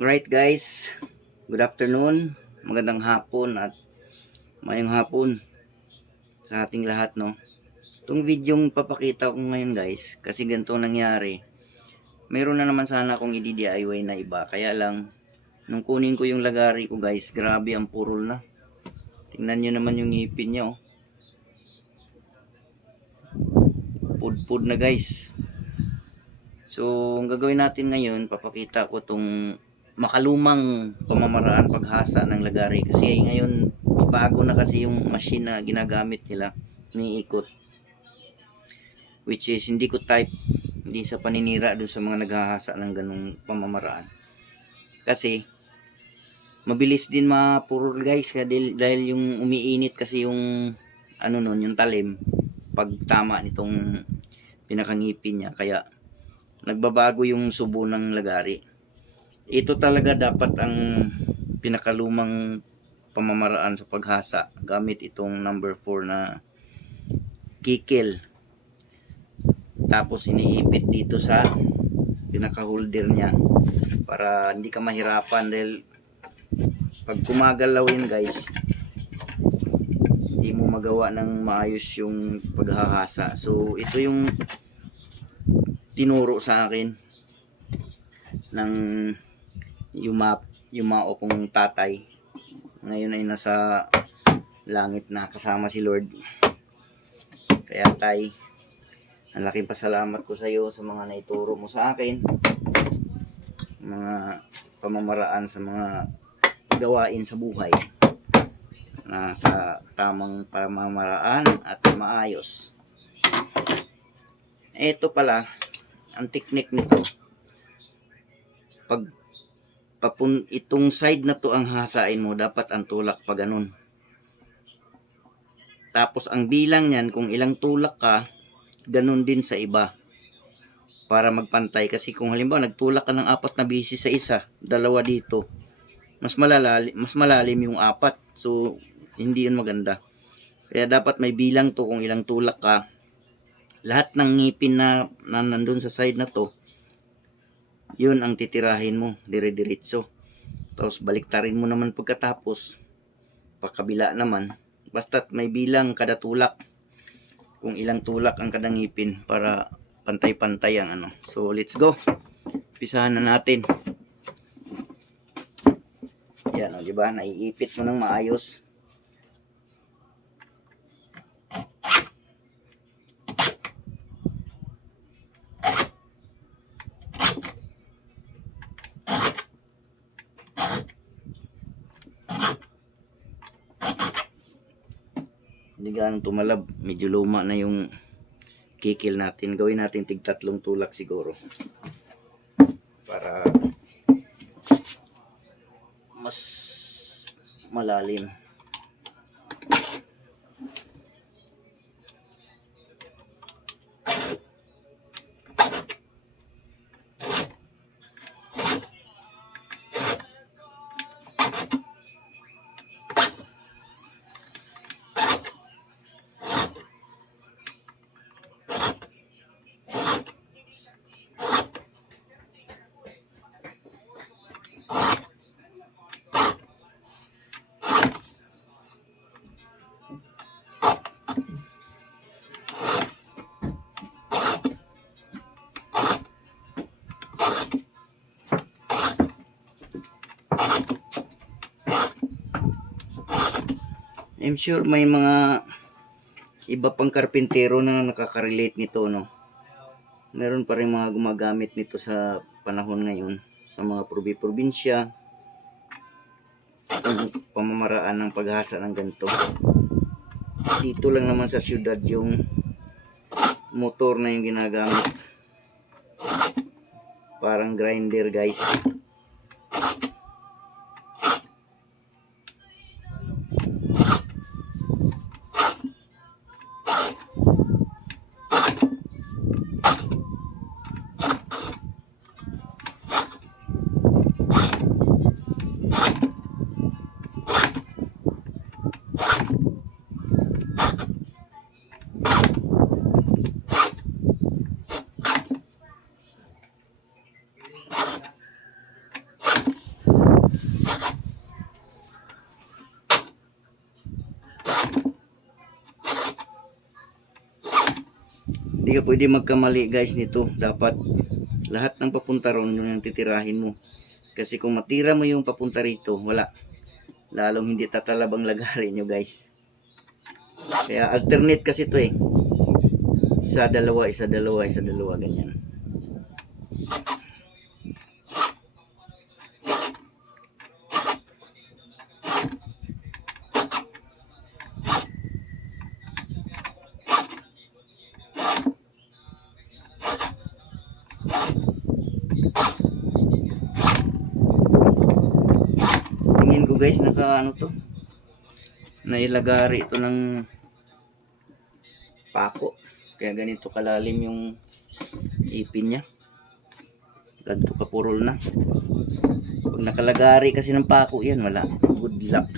Right guys, good afternoon, magandang hapon at mayong hapon sa ating lahat, no. Itong videong papakita ko ngayon guys, kasi ganito nangyari. Meron na naman sana akong i-DIY na iba, kaya lang nung kunin ko yung lagari ko guys, grabe ang purol na. Tingnan nyo naman yung ngipin nyo, pud-pud na guys. So ang gagawin natin ngayon, papakita ko tong makalumang pamamaraan paghasa ng lagari, kasi ngayon bago na kasi yung machine na ginagamit nila, niikot, which is hindi ko type, hindi sa paninira doon sa mga naghahasa ng ganung pamamaraan, kasi mabilis din mapurol guys, dahil yung umiinit kasi yung ano nun, yung talim pag tama nitong pinakangipin niya, kaya nagbabago yung subo ng lagari. Ito talaga dapat ang pinakalumang pamamaraan sa paghasa, gamit itong number 4 na kikil, tapos iniipit dito sa pinaka holder niya para hindi ka mahirapan, dahil pag kumagalaw yan guys, hindi mo magawa ng maayos yung paghahasa. So ito yung tinuro sa akin ng yumao kong tatay, ngayon ay nasa langit na kasama si Lord. Kaya tay, ang laking pasalamat ko sa iyo sa mga naituro mo sa akin, mga pamamaraan sa mga gawain sa buhay na sa tamang pamamaraan at maayos. Ito pala ang technique nito. Pag itong side na to ang hasain mo, dapat ang tulak pa ganun. Tapos ang bilang niyan, kung ilang tulak ka, ganun din sa iba, para magpantay. Kasi kung halimbawa nagtulak ka ng 4 na beses sa isa, 2 dito, mas malalim yung 4, so hindi yun maganda. Kaya dapat may bilang to, kung ilang tulak ka. Lahat ng ngipin na nandun sa side na to, yun ang titirahin mo dire-diretso. Tapos baliktarin mo naman pagkatapos, pakabila naman, basta't may bilang kada tulak, kung ilang tulak ang kada ngipin, para pantay-pantay ang ano. So let's go, pisahan na natin. Yan o, diba, naiipit mo ng maayos. Hindi ganong tumalab, medyo luma na yung kikil natin. Gawin natin tig 3 tulak siguro, para mas malalim. I'm sure may mga iba pang karpintero na nakaka-relate nito, no. Meron pa rin mga gumagamit nito sa panahon ngayon sa mga probinsya, ang pamamaraan ng paghasa ng ganito. Dito lang naman sa syudad yung motor na yung ginagamit, parang grinder guys. Hindi ka pwede magkamali guys nito. Dapat lahat ng papunta ron yun ang titirahin mo. Kasi kung matira mo yung papunta rito, wala. Lalong hindi tatalab ang lagari nyo guys. Kaya alternate kasi to eh. Isa, dalawa, isa, dalawa, isa, dalawa, ganyan. Tingin ko guys, naka ano to, nailagari ito ng pako. Kaya ganito kalalim yung ipin niya. Ganito kapurol na. Pag nakalagari kasi ng pako yan, wala. Good luck.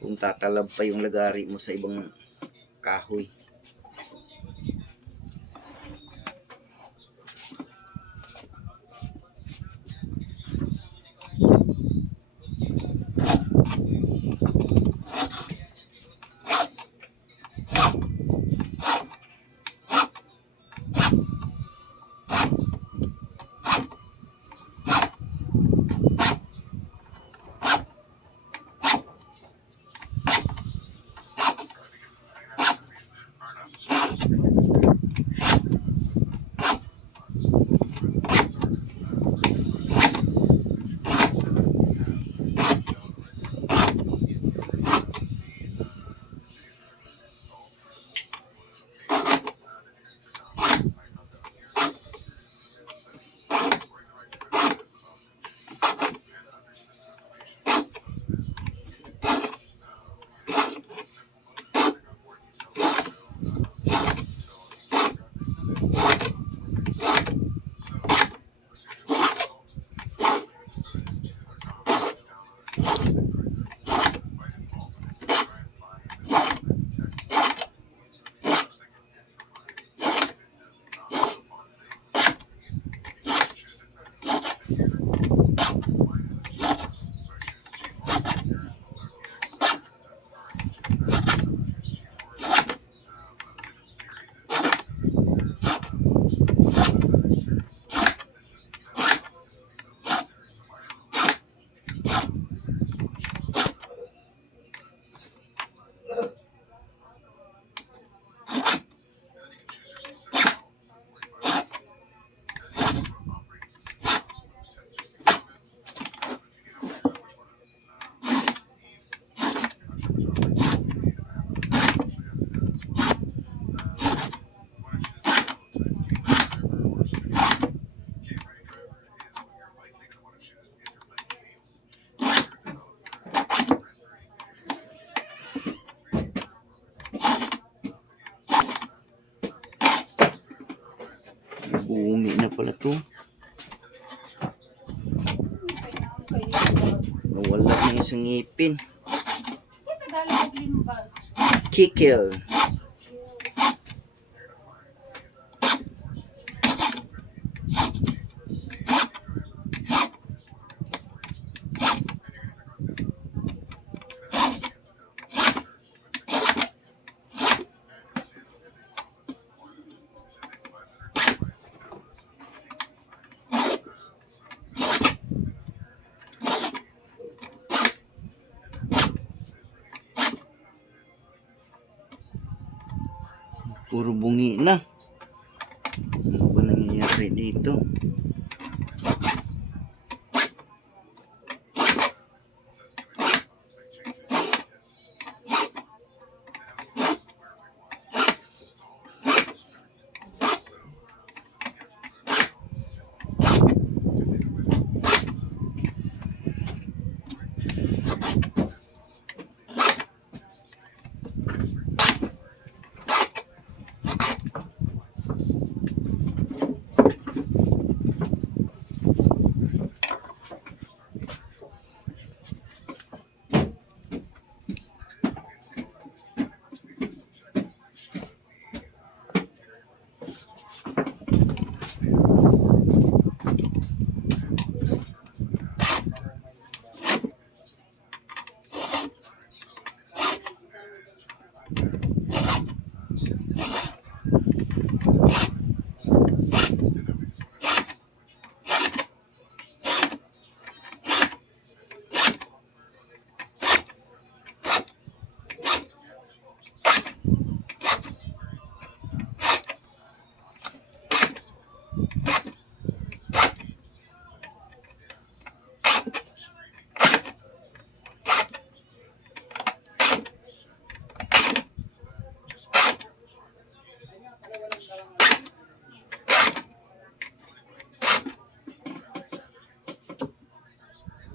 Kung tatalab pa yung lagari mo sa ibang kahoy. Bungi na pala to. Nawala na isang ngipin. Kikil. Puro bungi na. Ano ba nangyayari dito?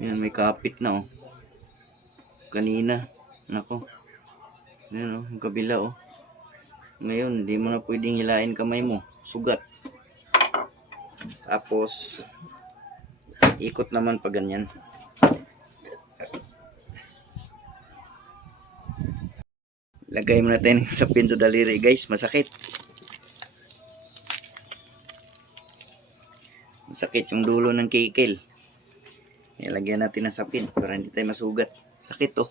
Ayan, may kapit na oh. Kanina. Nako. Ayan oh, yung kabila oh. Ngayon, hindi mo na pwedeng hilain kamay mo. Sugat. Tapos, ikot naman pa ganyan. Lagay mo natin sa pin sa daliri guys. Masakit. Masakit yung dulo ng kikil. Ilagyan natin ng sapin para hindi tayo masugat. Sakit to.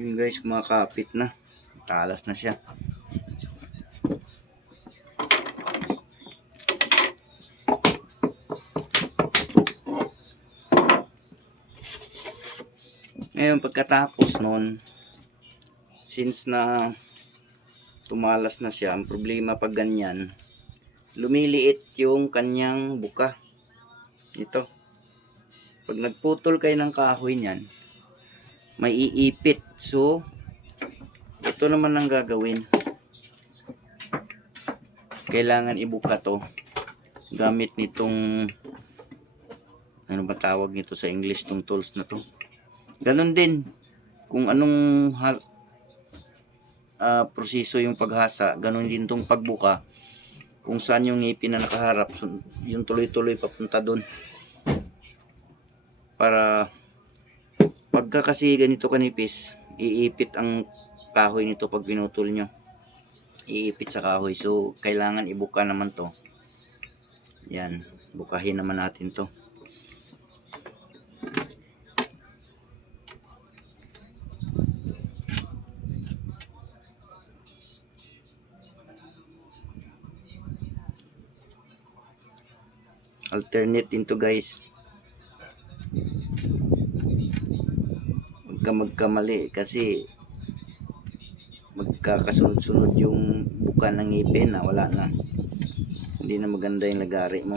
Yun guys, kumakapit na. Talas na siya. Ngayon, pagkatapos nun, since na tumalas na siya, ang problema pag ganyan, lumiliit yung kanyang buka. Ito. Pag nagputol kayo ng kahoy niyan, may iipit. So, ito naman ang gagawin. Kailangan ibuka to gamit nitong, ano ba tawag nito sa English, tong tools na to. Ganon din kung anong proseso yung paghasa, ganon din tong pagbuka. Kung saan yung ngipin na nakaharap, yung tuloy-tuloy papunta doon. Para pagka kasi ganito kanipis, iipit ang kahoy nito pag pinutol nyo. Iipit sa kahoy. So, kailangan ibuka naman to. Yan. Bukahin naman natin to. Alternate din to guys. Huwag ka magkamali kasi magkakasunod-sunod yung buka ng ngipin na wala na. Hindi na maganda yung lagari mo.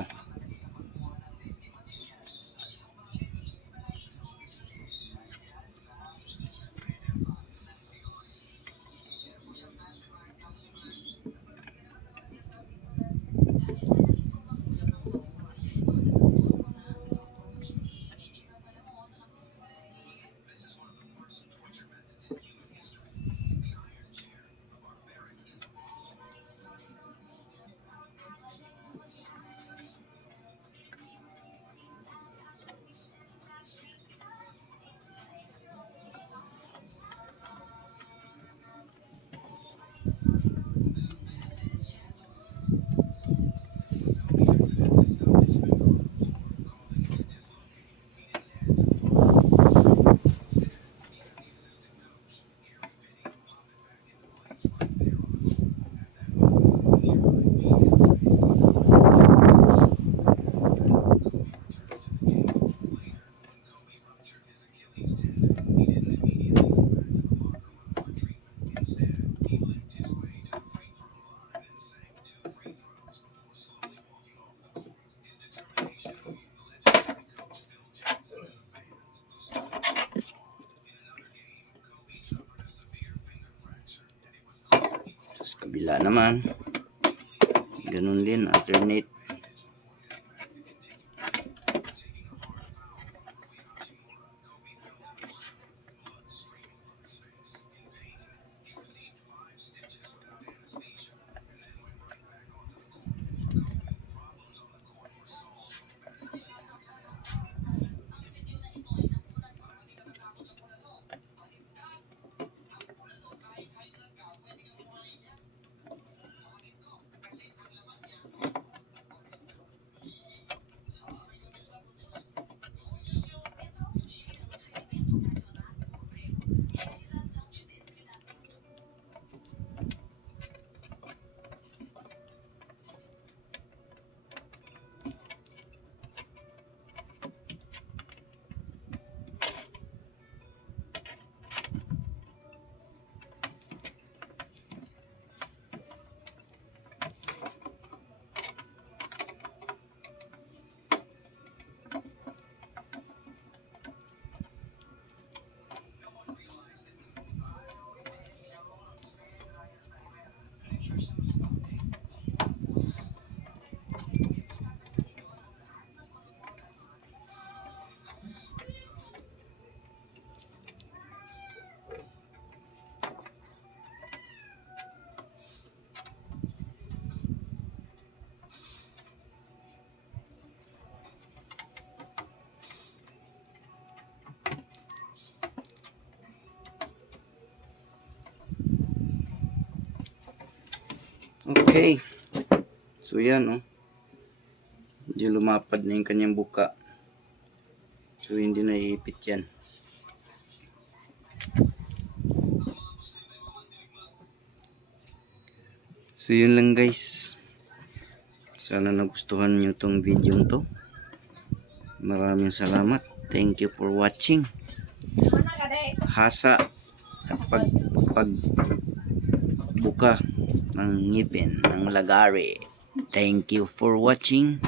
Tapos kabila naman. Ganun din, alternate. Okay. So yan, oh. Medyo lumapad na yung kanyang buka. So hindi na iipit yan. So yun lang guys. Sana nagustuhan nyo tong video to. Maraming salamat. Thank you for watching. Hasa at pagbuka ng ngipin ng lagari. Thank you for watching.